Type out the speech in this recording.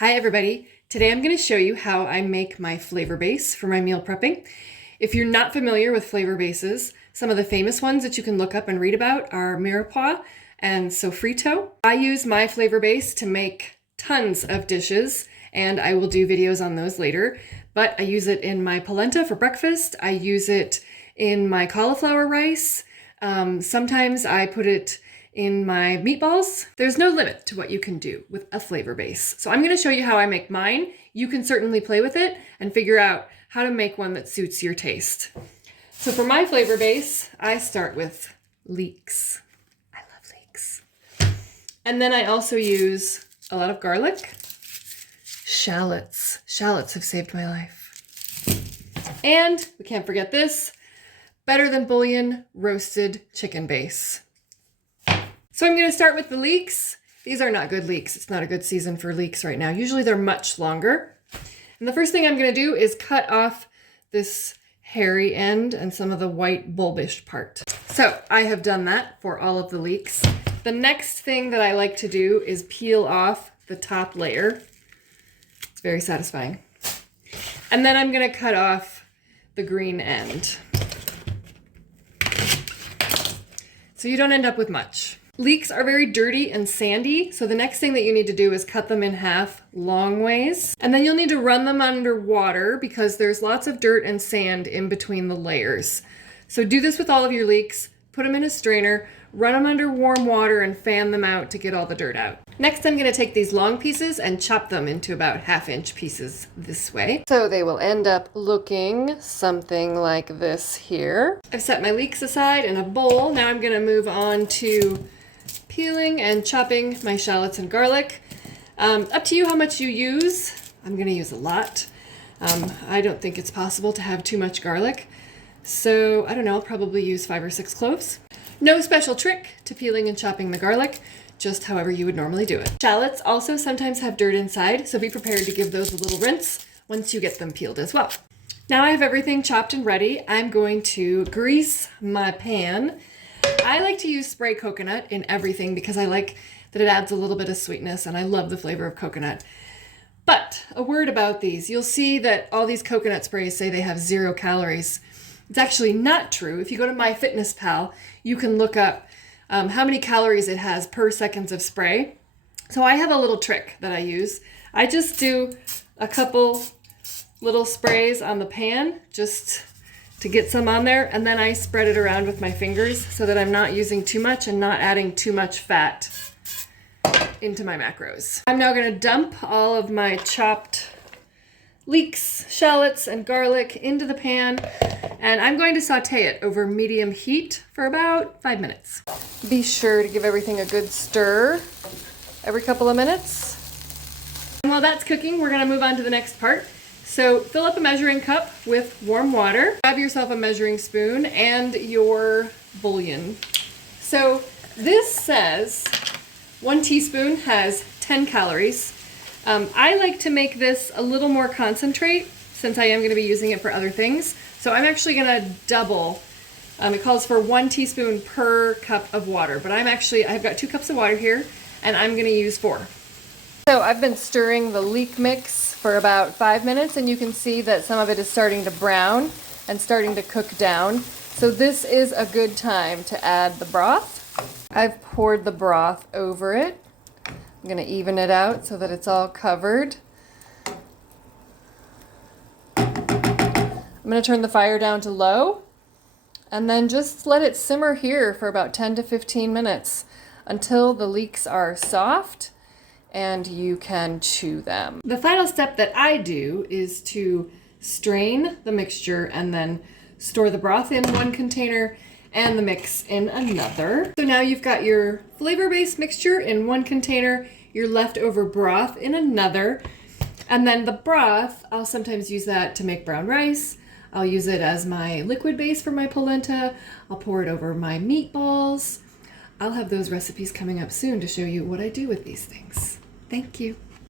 Hi everybody. Today I'm going to show you how I make my flavor base for my meal prepping. If you're not familiar with flavor bases, some of the famous ones that you can look up and read about are mirepoix and sofrito. I use my flavor base to make tons of dishes, and I will do videos on those later, but I use it in my polenta for breakfast. I use it in my cauliflower rice. Sometimes I put it in my meatballs. There's no limit to what you can do with a flavor base. So I'm going to show you how I make mine. You can certainly play with it and figure out how to make one that suits your taste. So for my flavor base, I start with leeks. I love leeks. And then I also use a lot of garlic. Shallots. Shallots have saved my life. And we can't forget this, better than bouillon, roasted chicken base. So I'm going to start with the leeks. These are not good leeks. It's not a good season for leeks right now. Usually they're much longer. And the first thing I'm going to do is cut off this hairy end and some of the white bulbish part. So I have done that for all of the leeks. The next thing that I like to do is peel off the top layer. It's very satisfying. And then I'm going to cut off the green end, so you don't end up with much. Leeks are very dirty and sandy, so the next thing that you need to do is cut them in half long ways. And then you'll need to run them under water because there's lots of dirt and sand in between the layers. So do this with all of your leeks. Put them in a strainer, run them under warm water, and fan them out to get all the dirt out. Next, I'm going to take these long pieces and chop them into about 1/2-inch pieces this way. So they will end up looking something like this here. I've set my leeks aside in a bowl. Now I'm going to move on to peeling and chopping my shallots and garlic. Up to you how much you use. I'm going to use a lot. I don't think it's possible to have too much garlic. So I don't know, I'll probably use 5 or 6 cloves. No special trick to peeling and chopping the garlic, just however you would normally do it. Shallots also sometimes have dirt inside, so be prepared to give those a little rinse once you get them peeled as well. Now I have everything chopped and ready. I'm going to grease my pan. I like to use spray coconut in everything because I like that it adds a little bit of sweetness, and I love the flavor of coconut. But a word about these. You'll see that all these coconut sprays say they have 0 calories. It's actually not true. If you go to MyFitnessPal, you can look up how many calories it has per seconds of spray. So I have a little trick that I use. I just do a couple little sprays on the pan just to get some on there, and then I spread it around with my fingers so that I'm not using too much and not adding too much fat into my macros. I'm now going to dump all of my chopped leeks, shallots, and garlic into the pan, and I'm going to saute it over medium heat for about 5 minutes. Be sure to give everything a good stir every couple of minutes. And while that's cooking, we're going to move on to the next part. So fill up a measuring cup with warm water. Grab yourself a measuring spoon and your bouillon. So this says 1 teaspoon has 10 calories. I like to make this a little more concentrate since I am going to be using it for other things. So I'm actually going to double. It calls for 1 teaspoon per cup of water, but I've got 2 cups of water here, and I'm going to use 4. So I've been stirring the leek mix for about 5 minutes, and you can see that some of it is starting to brown and starting to cook down. So this is a good time to add the broth. I've poured the broth over it. I'm going to even it out so that it's all covered. I'm going to turn the fire down to low and then just let it simmer here for about 10 to 15 minutes until the leeks are soft and you can chew them. The final step that I do is to strain the mixture and then store the broth in 1 container and the mix in another. So now you've got your flavor-based mixture in 1 container, your leftover broth in another, and then the broth, I'll sometimes use that to make brown rice. I'll use it as my liquid base for my polenta. I'll pour it over my meatballs. I'll have those recipes coming up soon to show you what I do with these things. Thank you.